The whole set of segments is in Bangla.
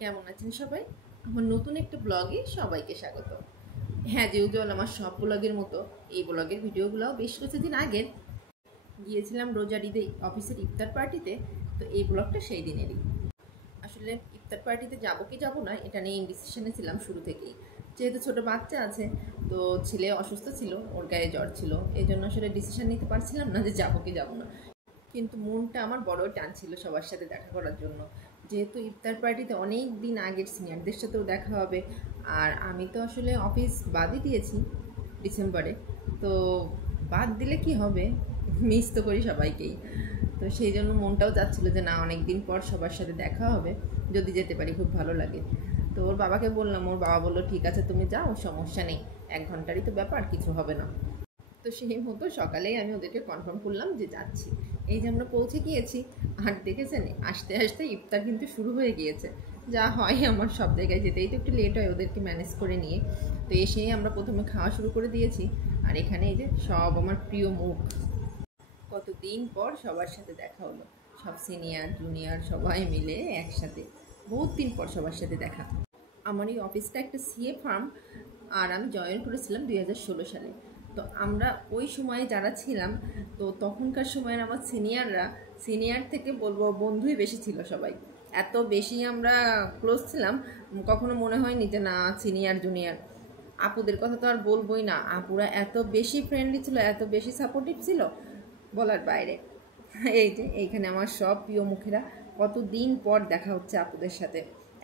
কেমন আছেন সবাই? আমার নতুন একটা ব্লগে সবাইকে স্বাগত। হ্যাঁ, যেহেতু আমার সব ব্লগের মতো এই ব্লগের ভিডিওগুলোও বেশ কিছুদিন আগের। গিয়েছিলাম রোজার ঈদে অফিসের ইফতার পার্টিতে। তো এই ব্লগটা সেই দিনেরই। আসলে ইফতার পার্টিতে যাবো কি যাবো না এটা নিয়ে ইনডিসিশনে ছিলাম শুরু থেকেই। যেহেতু ছোটো বাচ্চা আছে, তো ছেলে অসুস্থ ছিল, ওর গায়ে জ্বর ছিল, এই জন্য আসলে ডিসিশন নিতে পারছিলাম না যে যাবো কি যাবো না। কিন্তু মনটা আমার বড় টান ছিল সবার সাথে দেখা করার জন্য। যেহেতু ইফতার পার্টিতে অনেক দিন আগের সিনিয়রদের সাথেও দেখা হবে, আর আমি তো আসলে অফিস বাদই দিয়েছি ডিসেম্বরে। তো বাদ দিলে কি হবে, মিস তো করি সবাইকেই। তো সেই জন্য মনটাও চাচ্ছিল যে না, অনেক দিন পর সবার সাথে দেখা হবে, যদি যেতে পারি খুব ভালো লাগে। তো ওর বাবাকে বললাম, ওর বাবা বললো ঠিক আছে তুমি যাও, সমস্যা নেই, 1 ঘন্টারই তো ব্যাপার, কিছু হবে না। তো সেই মতো সকালেই আমি ওদেরকে কনফার্ম করলাম যে যাচ্ছি। এই যে আমরা পৌঁছে গিয়েছি, আর দেখেছেন আসতে আসতে ইফতার কিন্তু শুরু হয়ে গিয়েছে। যা হয় আমার সব জায়গায় যেতেই তো একটু লেট হয় ওদেরকে ম্যানেজ করে নিয়ে। তো এসেই আমরা প্রথমে খাওয়া শুরু করে দিয়েছি। আর এখানে এই যে সব আমার প্রিয় মুখ, কতদিন পর সবার সাথে দেখা হলো, সব সিনিয়র জুনিয়র সবাই মিলে একসাথে, বহুত দিন পর সবার সাথে দেখা। আমার এই অফিসটা একটা সিএ ফার্ম, আর আমি জয়েন করেছিলাম 2016 সালে। তো আমরা ওই সময়ে যারা ছিলাম, তো তখনকার সময়ের আমার সিনিয়র থেকে বলবো বন্ধুই বেশি ছিল সবাই। এত বেশি আমরা ক্লোজ ছিলাম, কখনো মনে হয়নি যে না সিনিয়র জুনিয়র। আপুদের কথা তো আর বলবোই না, আপুরা এত বেশি ফ্রেন্ডলি ছিল, এত বেশি সাপোর্টিভ ছিল, বলার বাইরে। এই যে এইখানে আমার সব প্রিয় মুখেরা, কতদিন পর দেখা হচ্ছে আপুদের সাথে।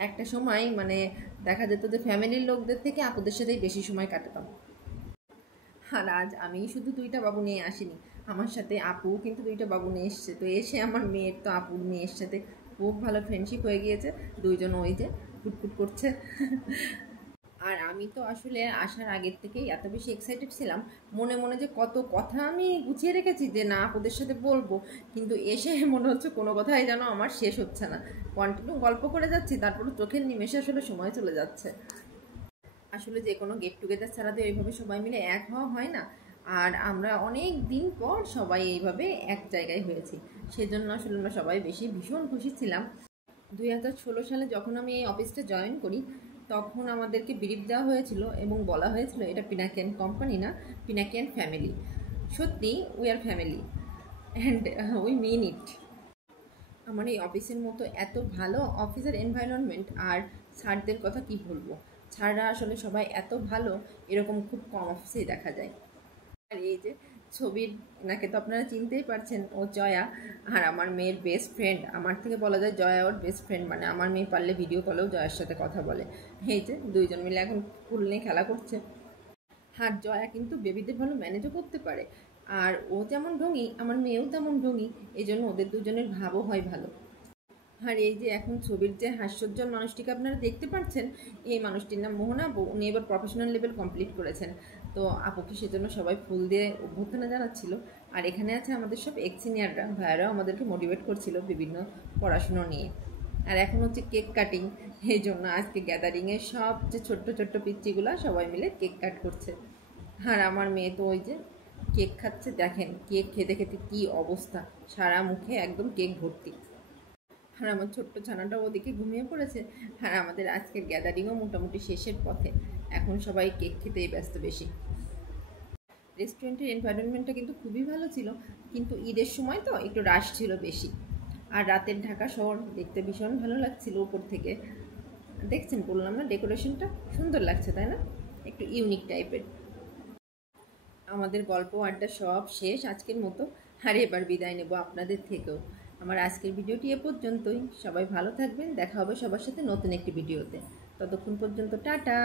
একটা সময় মানে দেখা যেত যে ফ্যামিলির লোকদের থেকে আপুদের সাথেই বেশি সময় কাটাতাম। আর আজ আমি শুধু 2টা বাবু নিয়ে আসিনি, আমার সাথে আপু কিন্তু 2টা বাবু নিয়ে এসছে। তো এসে আমার মেয়ের তো আপুর মেয়ের সাথে খুব ভালো ফ্রেন্ডশিপ হয়ে গিয়েছে। দুইজন ওই যে কুটকুট করছে। আর আমি তো আসলে আসার আগের থেকেই এত বেশি এক্সাইটেড ছিলাম, মনে মনে যে কত কথা আমি গুছিয়ে রেখেছি যে না আপুদের সাথে বলবো, কিন্তু এসে মনে হচ্ছে কোনো কথাই যেন আমার শেষ হচ্ছে না। কন্টিনিউ গল্প করে যাচ্ছি, তারপরে চোখের নিমেষে আসলে সময় চলে যাচ্ছে। আসলে যে কোনো গেট টুগেদার ছাড়া তো এইভাবে সবাই মিলে এক হওয়া হয় না। আর আমরা অনেক দিন পর সবাই এইভাবে এক জায়গায় হয়েছি, সেজন্য আসলে আমরা সবাই ভীষণ খুশি ছিলাম। 2016 সালে যখন আমি এই অফিসটা জয়েন করি, তখন আমাদেরকে ব্রিফ দেওয়া হয়েছিল এবং বলা হয়েছিল এটা পিনাকিয়ান কোম্পানি না, পিনাকিয়ান ফ্যামিলি। সত্যি we are family, and we mean it. আমার এই অফিসের মতো এত ভালো অফিসের এনভায়রনমেন্ট, আর স্যারদের কথা কি বলবো, স্যাররা আসলে সবাই এত ভালো, এরকম খুব কম অফিসেই দেখা যায়। আর এই যে ছবির, এনাকে তো আপনারা চিনতেই পারছেন, ও জয়া। আর আমার মেয়ের বেস্ট ফ্রেন্ড, আমার থেকে বলা যায় জয়া ওর বেস্ট ফ্রেন্ড, মানে আমার মেয়ে পারলে ভিডিও কলেও জয়ার সাথে কথা বলে। এই যে দুইজন মিলে এখন ফুল নিয়ে খেলা করছে। আর জয়া কিন্তু বেবিদের ভালো ম্যানেজও করতে পারে, আর ও যেমন ঢঙি আমার মেয়েও তেমন ঢঙি, এই জন্য ওদের দুজনের ভাবও হয় ভালো। আর এই যে এখন ছবির যে হাস্যোজ্জ্বল মানুষটিকে আপনারা দেখতে পাচ্ছেন, এই মানুষটির নাম মোহনা আপু, উনি এবার প্রফেশনাল লেভেল কমপ্লিট করেছেন। তো আপুকে সেজন্য সবাই ফুল দিয়ে অভ্যর্থনা জানাচ্ছিল। আর এখানে আছে আমাদের সব এক্স সিনিয়ররা, ভাইয়ারাও আমাদেরকে মোটিভেট করছিল বিভিন্ন পড়াশুনো নিয়ে। আর এখন হচ্ছে কেক কাটিং, এই জন্য আজকে গ্যাদারিংয়ে সব যে ছোট্ট ছোট্ট পিচ্চিগুলো সবাই মিলে কেক কাট করছে। আর আমার মেয়ে তো ওই যে কেক খাচ্ছে, দেখেন কেক খেতে খেতে কী অবস্থা, সারা মুখে একদম কেক ভর্তি। আর আমার ছোট্ট ছানাটাও ওদিকে ঘুমিয়ে পড়েছে। আর আমাদের আজকের গ্যাদারিংও মোটামুটি শেষের পথে, এখন সবাই কেক খেতেই ব্যস্ত বেশি। রেস্টুরেন্টের এনভায়রনমেন্টটা কিন্তু খুবই ভালো ছিল, কিন্তু ঈদের সময় তো একটু রাশ ছিল বেশি। আর রাতের ঢাকা শহর দেখতে ভীষণ ভালো লাগছিল উপর থেকে। দেখছেন, বললাম না ডেকোরেশনটা সুন্দর লাগছে তাই না, একটু ইউনিক টাইপের। আমাদের গল্প আড্ডা সব শেষ আজকের মতো, আর এবার বিদায় নেব আপনাদের থেকেও। আমার আজকের ভিডিওটি এ পর্যন্তই, সবাই ভালো থাকবেন, দেখা হবে সবার সাথে নতুন একটি ভিডিওতে। ততক্ষণ পর্যন্ত টাটা।